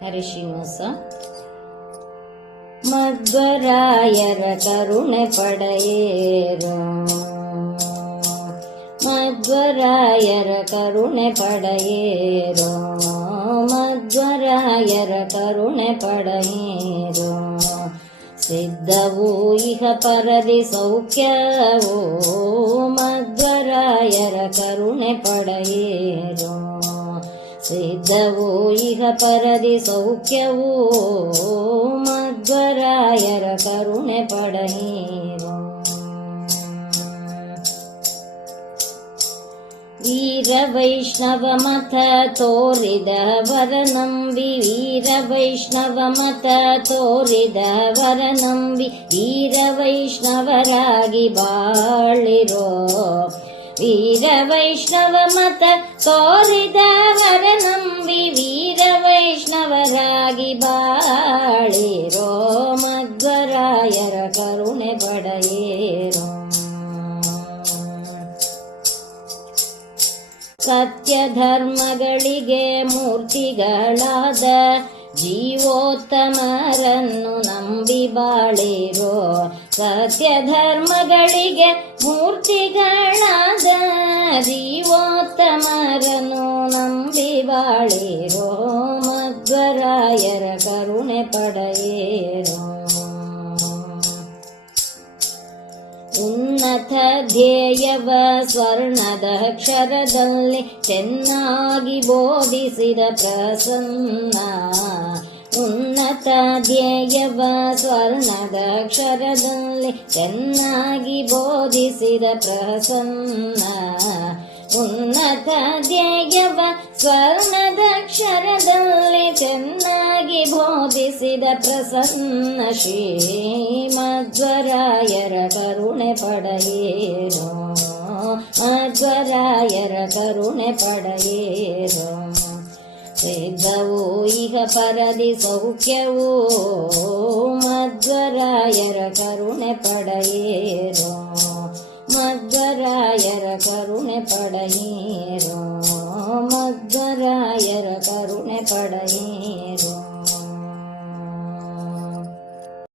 ಹರಿ ಶ್ರೀನಿವಾಸ. ಮಧ್ವರಾಯರ ಕರುಣೆ ಪಡೆಯೇರೋ, ಮಧ್ವರಾಯರ ಕರುಣೆ ಪಡೆಯೇರೋ, ಮಧ್ವರಾಯರ ಕರುಣೆ ಪಡೆಯೇರೋ. ಸಿದ್ಧವೂ ಇಹ ಪರದಿ ಸೌಖ್ಯವೋ, ಮಧ್ವರಾಯರ ಕರುಣೆ ಪಡೆಯೇರೋ. ಸಿದ್ಧವೂ ಇಹ ಪರದಿ ಸೌಖ್ಯವೂ, ಮಧ್ವರಾಯರ ಕರುಣೆ ಪಡೆಯೇರೋ. ವೀರ ವೈಷ್ಣವ ಮತ ತೋರಿದವರ ನಂಬಿ, ವೀರ ವೈಷ್ಣವ ಮತ ತೋರಿದವರ ನಂಬಿ, ವೀರ ವೈಷ್ಣವರಾಗಿ ಬಾಳಿರೋ. ವೀರ ವೈಷ್ಣವ ಮತ ತೋರಿದವರ ನಂಬಿ, ವೀರ ವೈಷ್ಣವರಾಗಿ ಬಾಳಿರೋ. ಮಧ್ವರಾಯರ ಕರುಣೆ ಪಡೆಯೇರೋ. ಸತ್ಯ ಧರ್ಮಗಳಿಗೆ ಮೂರ್ತಿಗಳಾದ ಜೀವೋತ್ತಮರನ್ನು ನಂಬಿ ಬಾಳಿರೋ. ಸತ್ಯ ಧರ್ಮಗಳಿಗೆ ಮೂರ್ತಿಗಳಾದ ಜೀವೋತ್ತಮರನ್ನು ನಂಬಿ ಬಾಳಿರೋ. ಮಧ್ವರಾಯರ ಕರುಣೆ ಪಡೆಯೇರೋ. ಉನ್ನತ ಧ್ಯೇಯವ ಸ್ವರ್ಣದ ಅಕ್ಷರದಲ್ಲಿ ಚೆನ್ನಾಗಿ ಬೋಧಿಸಿದ ಪ್ರಸನ್ನ. ಉನ್ನತ ಧ್ಯೇಯವ ಸ್ವರ್ಣದ ಅಕ್ಷರದಲ್ಲಿ ಚೆನ್ನಾಗಿ ಬೋಧಿಸಿದ ಪ್ರಸನ್ನ. ಉನ್ನತ ಧ್ಯೇಯವ ಸ್ವರ್ಣದ ಅಕ್ಷರದಲ್ಲಿ ಚೆನ್ನಾಗಿ ಬೋಧಿಸಿದ ಪ್ರಸನ್ನ. ಶ್ರೀ ಮಧ್ವರಾಯರ ಕರುಣೆ ಪಡೆಯೇರೋ, ಮಧ್ವರಾಯರ ಕರುಣೆ ಪಡೆಯೇರೋ. ಸಿದ್ಧವೂ ಇಹ ಪರದಿ ಸೌಖ್ಯವೂ, ಮಧ್ವರಾಯರ ಕರುಣೆ ಪಡೆಯೇರೋ. ಮಧ್ವರಾಯರ ಕರುಣೆ ಪಡೆಯೇರೋ.